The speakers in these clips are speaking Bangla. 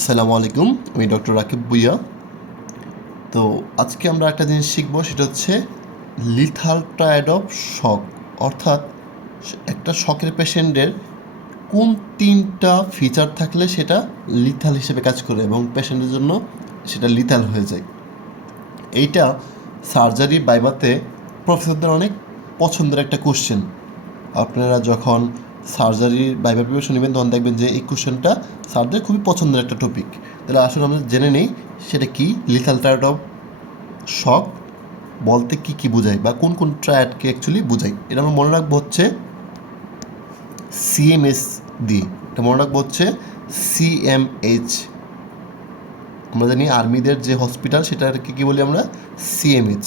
আসসালামু আলাইকুম, আমি ডক্টর রাকিব ভুইয়া। তো আজকে আমরা একটা জিনিস শিখবো, সেটা হচ্ছে লিথাল ট্রায়াড অফ শক। অর্থাৎ একটা শকের পেশেন্টের কোন তিনটা ফিচার থাকলে সেটা লিথাল হিসেবে কাজ করে এবং পেশেন্টের জন্য সেটা লিথাল হয়ে যায়। এইটা সার্জারি বাইবাতে প্রফেসরদের অনেক পছন্দের একটা কোশ্চেন। আপনারা যখন সার্জারির বাইবা প্রিপারেশন নেবেন তখন দেখবেন যে এই কোশ্চেনটা স্যারদের খুবই পছন্দের একটা টপিক। তাহলে আসলে আমরা জেনে নেই সেটা কি। লিথাল ট্রায়াড অফ শক বলতে কী কী বোঝায় বা কোন কোন ট্রায়াডকে অ্যাকচুয়ালি বোঝায়, এটা আমরা মনে রাখবো হচ্ছে সিএমএস দিয়ে। এটা মনে রাখবো হচ্ছে সিএমএইচ। আমরা জানি আর্মিদের যে হসপিটাল সেটাকে কী বলি আমরা, সিএমএইচ।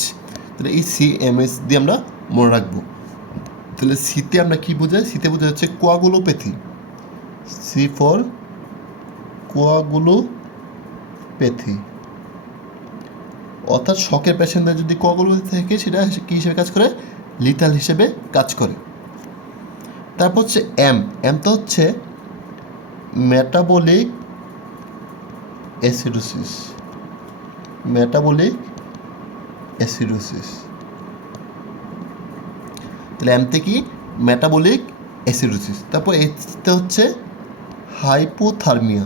তাহলে এই সিএমএইচ দিয়ে আমরা মনে রাখবো। তাহলে সিতে আমরা কী বোঝাই? সিতে বোঝা হচ্ছে কোয়াগুলোপ্যাথি। C for coagulopathy. অর্থাৎ শকের পেশেন্টদের যদি কোয়াগুলোপ্যাথি থাকে সেটা কী হিসেবে কাজ করে? লিথাল হিসেবে কাজ করে। তারপর হচ্ছে এমটা হচ্ছে মেটাবলিক অ্যাসিডোসিস। Metabolic acidosis. তাহলে এমতে কি? Metabolic acidosis. তারপর এতে হচ্ছে হাইপোথার্মিয়া।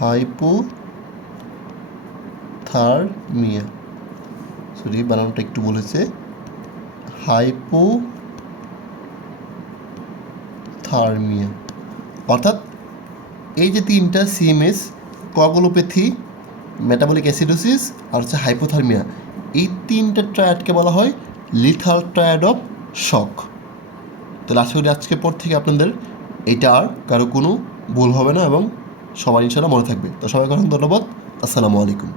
হাইপোথার্মিয়া, সরি বানানটা একটু বলেছে, হাইপোথার্মিয়া। অর্থাৎ এই যে তিনটা সিএমএস, কোয়াগুলোপ্যাথি, মেটাবলিক অ্যাসিডোসিস আর হচ্ছে হাইপোথার্মিয়া, এই তিনটা ট্রায়াডকে বলা হয় লিথাল ট্রায়াড অফ শক। তাহলে আশা করি আজকের পর থেকে আপনাদের এটা আর কারো কোনো ভুল হবে না এবং সবার ইনশাআল্লাহ মনে থাকবে। তো সবাইকে অনেক ধন্যবাদ। আসসালামু আলাইকুম।